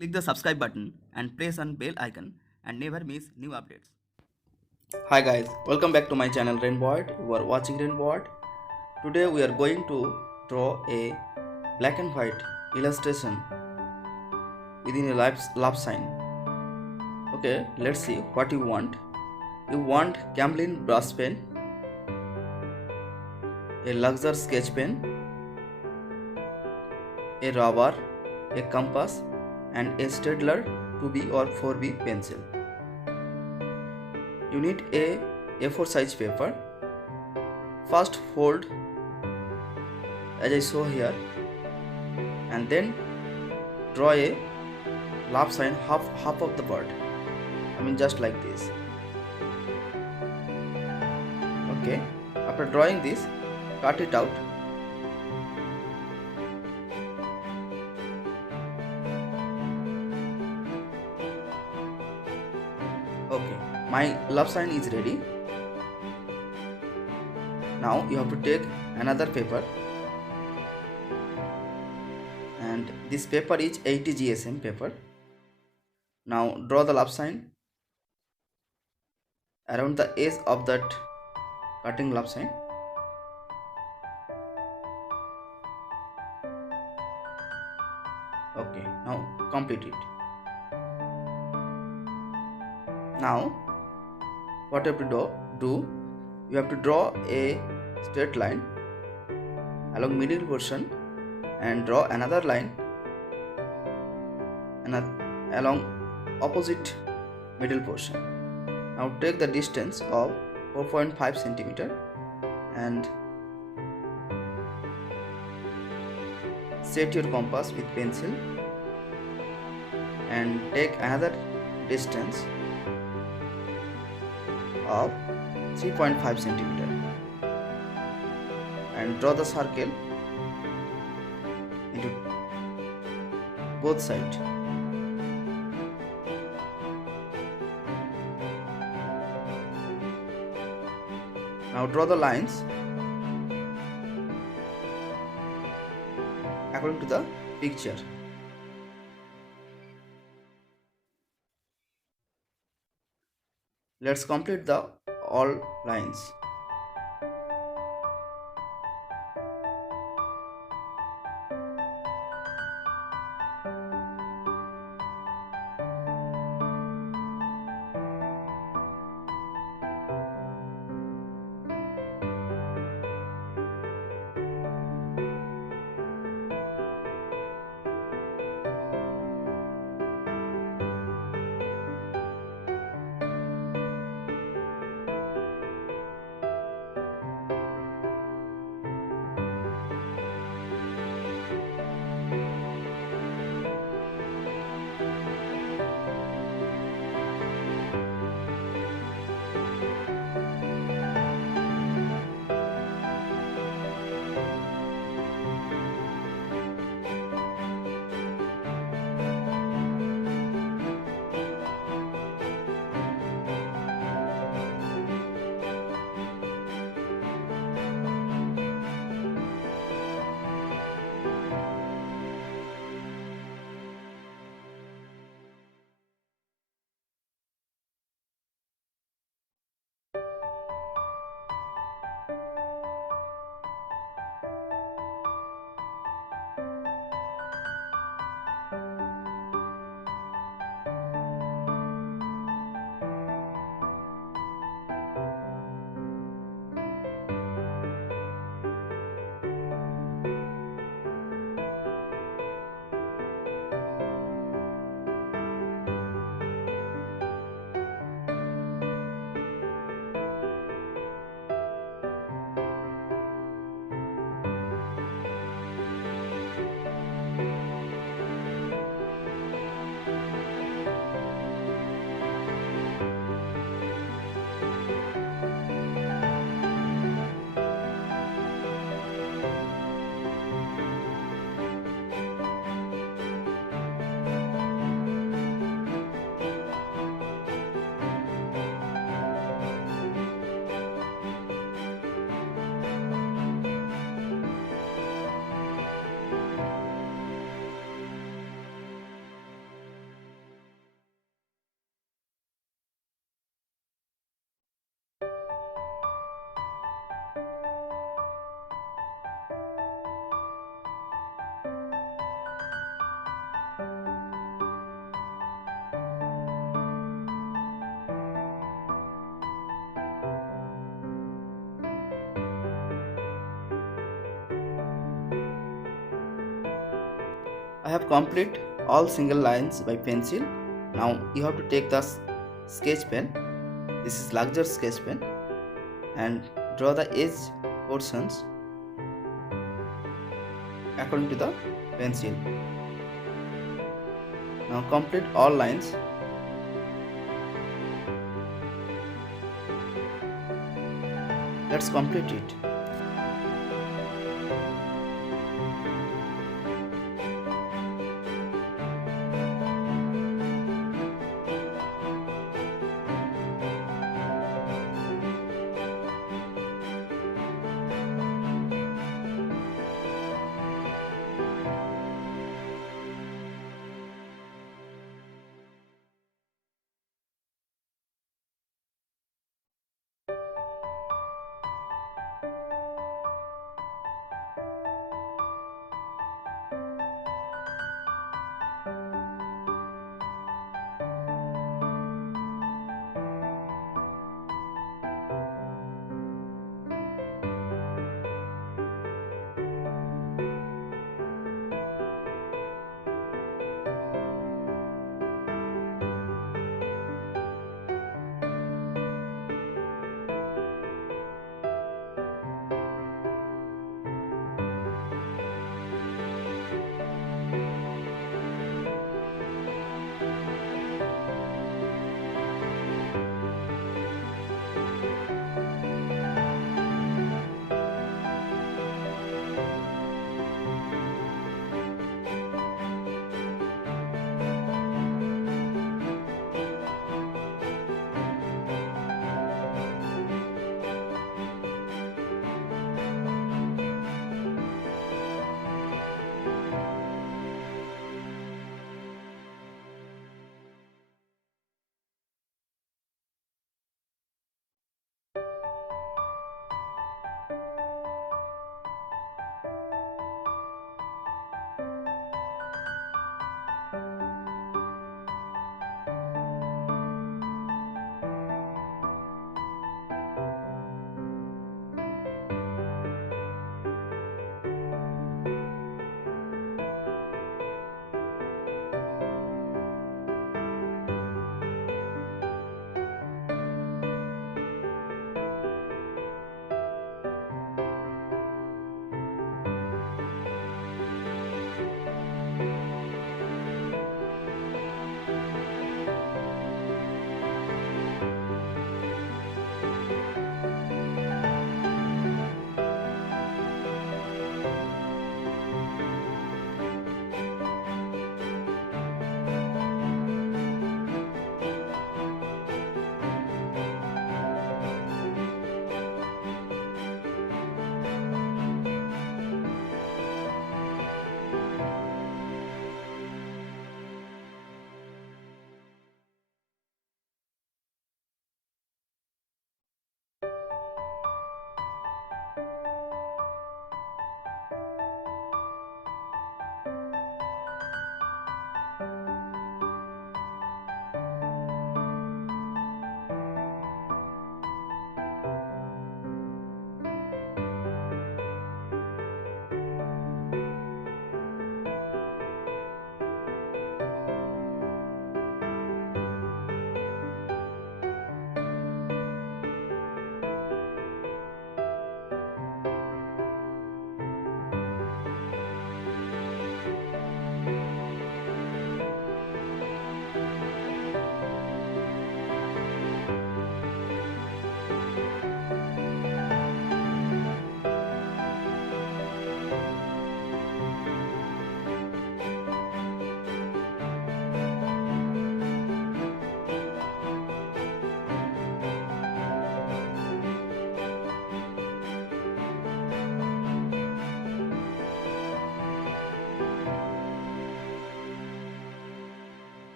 Click the subscribe button and press on bell icon and never miss new updates. Hi guys, welcome back to my channel Rainboard. You are watching Rainboard. Today we are going to draw a black and white illustration within a love sign. Okay, let's see what you want. You want camlin brush pen, a LUXOR sketch pen, a rubber, a compass and a Staedtler 2B or 4B pencil. You need a A4 size paper. First fold as I show here and then draw a love sign half of the bird. I mean just like this. Okay, after drawing this, cut it out. Okay, my love sign is ready. Now you have to take another paper, and this paper is 80 GSM paper. Now draw the love sign around the edge of that cutting love sign. Okay, now complete it. Now what you have to do, you have to draw a straight line along middle portion and draw another line along opposite middle portion. Now take the distance of 4.5 centimeter and set your compass with pencil and take another distance of 3.5 centimeter and draw the circle into both sides. Now draw the lines according to the picture. Let's complete the all lines. I have completed all single lines by pencil. Now you have to take the sketch pen. This is LUXOR sketch pen and draw the edge portions according to the pencil. Now complete all lines. Let's complete it.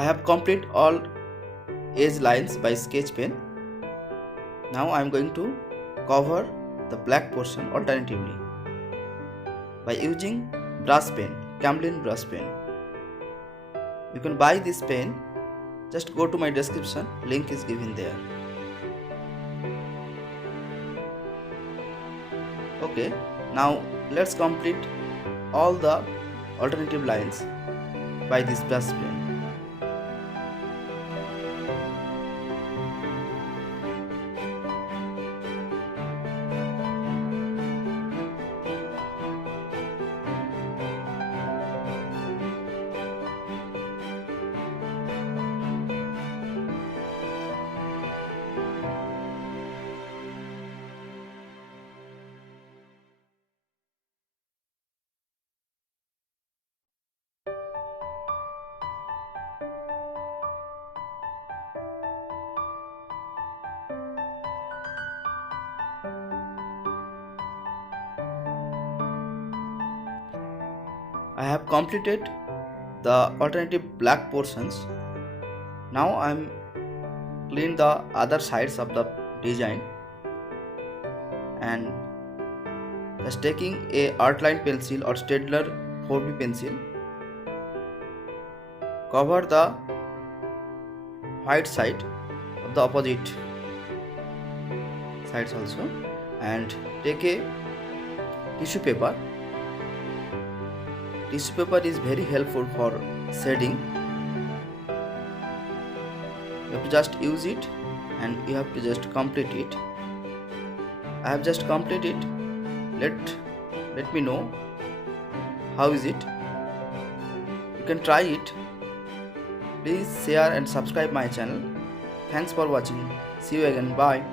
I have completed all edge lines by sketch pen. Now I am going to cover the black portion alternatively by using brush pen, camlin brush pen. You can buy this pen, just go to my description, link is given there. Okay, now let's complete all the alternative lines by this brush pen. I have completed the alternative black portions. Now I am clean the other sides of the design and just taking a outline pencil or Staedtler 4B pencil, cover the white side of the opposite sides also, and take a tissue paper. Tissue paper is very helpful for shading. You have to just use it and you have to just complete it. I have just completed it. Let me know how is it. You can try it. Please share and subscribe my channel. Thanks for watching. See you again. Bye.